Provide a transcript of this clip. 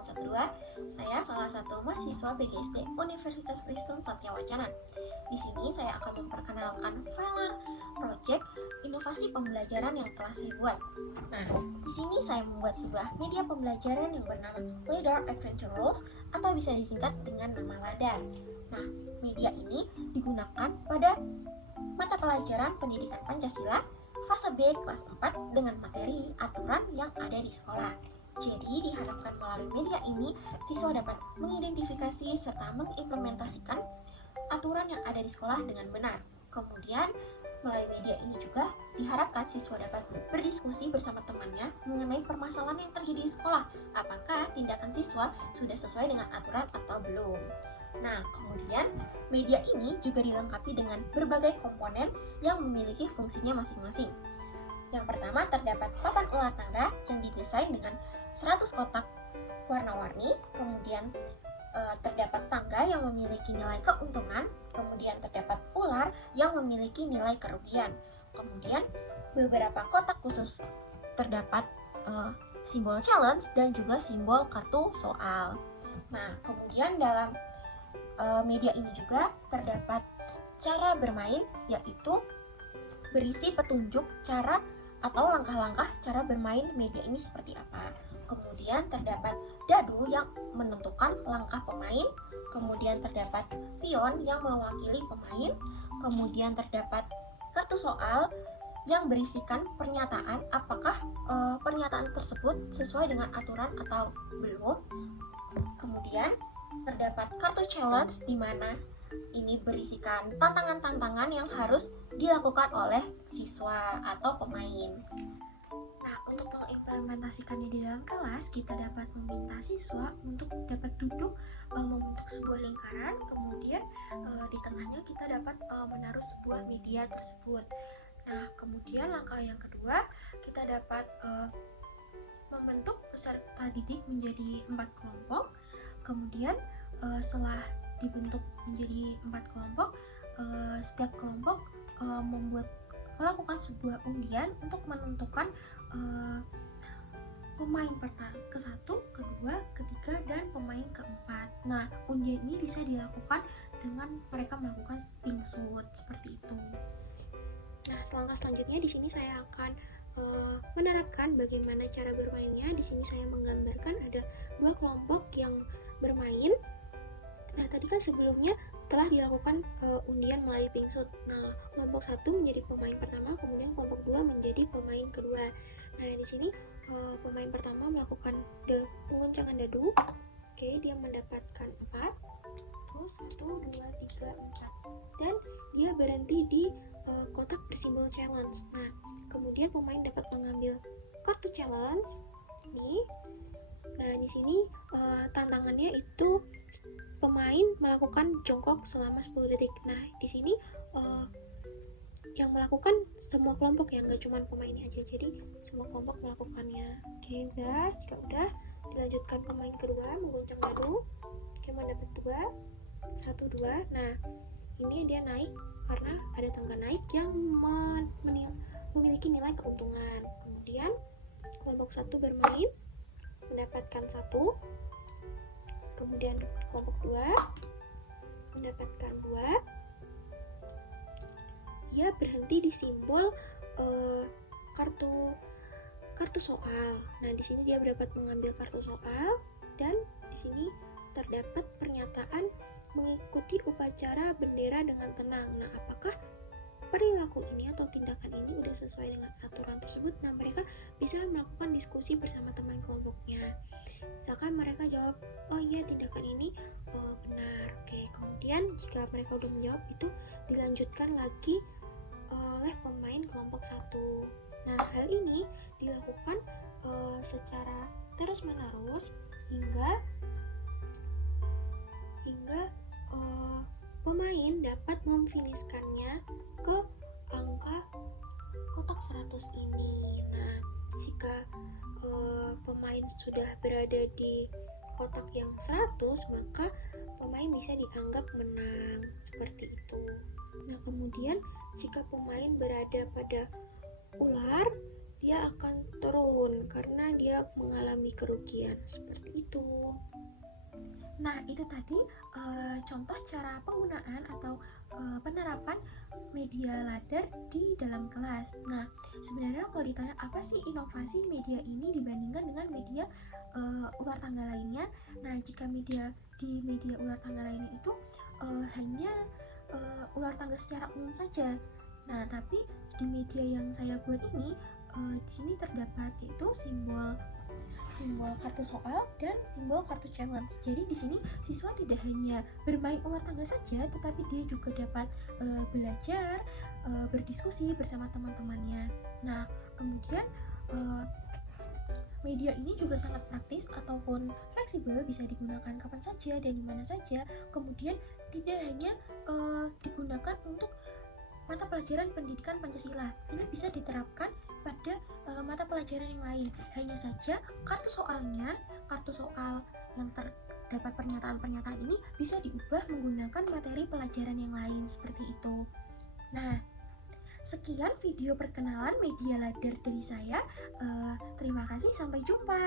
012. Saya salah satu mahasiswa BGSD Universitas Kristen Satya Wacana. Di sini saya akan memperkenalkan Valor Project inovasi pembelajaran yang telah saya buat. Nah, di sini saya membuat sebuah media pembelajaran yang bernama Ladar Adventure Rules atau bisa disingkat dengan nama Ladar. Nah, media ini digunakan pada mata pelajaran pendidikan Pancasila fase B kelas 4 dengan materi aturan yang ada di sekolah. Jadi diharapkan melalui media ini, siswa dapat mengidentifikasi serta mengimplementasikan aturan yang ada di sekolah dengan benar. Kemudian, melalui media ini juga diharapkan siswa dapat berdiskusi bersama temannya mengenai permasalahan yang terjadi di sekolah. Apakah tindakan siswa sudah sesuai dengan aturan atau belum? Nah, kemudian media ini juga dilengkapi dengan berbagai komponen yang memiliki fungsinya masing-masing. Yang pertama, terdapat papan ular tangga yang didesain dengan 100 kotak warna-warni, kemudian terdapat tangga yang memiliki nilai keuntungan, kemudian terdapat ular yang memiliki nilai kerugian, kemudian beberapa kotak khusus terdapat simbol challenge dan juga simbol kartu soal. Nah, kemudian dalam media ini juga terdapat cara bermain, yaitu berisi petunjuk cara atau langkah-langkah cara bermain media ini seperti apa. Kemudian terdapat dadu yang menentukan langkah pemain, kemudian terdapat pion yang mewakili pemain, kemudian terdapat kartu soal yang berisikan pernyataan apakah pernyataan tersebut sesuai dengan aturan atau belum. Kemudian terdapat kartu challenge di mana ini berisikan tantangan-tantangan yang harus dilakukan oleh siswa atau pemain. Nah, untuk mengimplementasikannya di dalam kelas, kita dapat meminta siswa untuk dapat duduk membentuk sebuah lingkaran, kemudian di tengahnya kita dapat menaruh sebuah media tersebut. Nah, kemudian langkah yang kedua, kita dapat membentuk peserta didik menjadi 4 kelompok. Kemudian setelah dibentuk menjadi 4 kelompok, setiap kelompok melakukan sebuah undian untuk menentukan pemain pertama ke-1, ke-2, ke-3, dan pemain ke-4. Nah, undian ini bisa dilakukan dengan mereka melakukan pink shoot seperti itu. Nah, langkah selanjutnya di sini saya akan menerapkan bagaimana cara bermainnya. Di sini saya menggambarkan ada 2 kelompok yang bermain. Nah, tadi kan sebelumnya telah dilakukan undian melalui pink shoot. Nah, kelompok 1 menjadi pemain pertama, kemudian kelompok 2 menjadi pemain kedua. Nah, di sini pemain pertama melakukan penggoncangan dadu. Oke, dia mendapatkan 4. Terus 1, 2, 3, 4. Dan dia berhenti di kotak bersimbol challenge. Nah, kemudian pemain dapat mengambil kartu challenge ini. Nah, di sini tantangannya itu pemain melakukan jongkok selama 10 detik. Nah, di sini yang melakukan semua kelompok ya, nggak cuma pemainnya aja. Jadi semua kelompok melakukannya. Oke, udah. Jika udah, dilanjutkan pemain kedua mengguncang dadu. Oke, mendapat 2, 1, 2. Nah, ini dia naik karena ada tangga naik yang memiliki nilai keuntungan. Kemudian kelompok 1 bermain mendapatkan 1, kemudian kelompok 2 mendapatkan 2. Ia berhenti di simbol kartu soal. Nah, di sini dia dapat mengambil kartu soal dan di sini terdapat pernyataan mengikuti upacara bendera dengan tenang. Nah, apakah perilaku ini atau tindakan ini udah sesuai dengan aturan tersebut? Nah, mereka bisa melakukan diskusi bersama teman kelompoknya. Misalkan mereka jawab, oh iya tindakan ini benar. Oke, kemudian jika mereka udah menjawab, itu dilanjutkan lagi oleh pemain kelompok 1. Nah, hal ini dilakukan secara terus-menerus hingga pemain dapat memfiniskannya ke angka kotak 100 ini. Nah, jika pemain sudah berada di kotak yang 100, maka pemain bisa dianggap menang, seperti itu. Nah, kemudian jika pemain berada pada ular, dia akan turun karena dia mengalami kerugian seperti itu. Nah, itu tadi contoh cara penggunaan atau penerapan media ladar di dalam kelas. Nah, sebenarnya kalau ditanya apa sih inovasi media ini dibandingkan dengan media ular tangga lainnya? Nah, jika media ular tangga lainnya itu hanya ular tangga secara umum saja. Nah, tapi di media yang saya buat ini di sini terdapat yaitu simbol kartu soal dan simbol kartu challenge. Jadi di sini siswa tidak hanya bermain ular tangga saja, tetapi dia juga dapat belajar, berdiskusi bersama teman-temannya. Nah, kemudian media ini juga sangat praktis ataupun fleksibel, bisa digunakan kapan saja dan di mana saja. Kemudian tidak hanya digunakan untuk mata pelajaran pendidikan Pancasila, ini bisa diterapkan pada mata pelajaran yang lain. Hanya saja kartu soal yang terdapat pernyataan-pernyataan ini bisa diubah menggunakan materi pelajaran yang lain seperti itu. Nah, sekian video perkenalan media ladar dari saya. Terima kasih, sampai jumpa.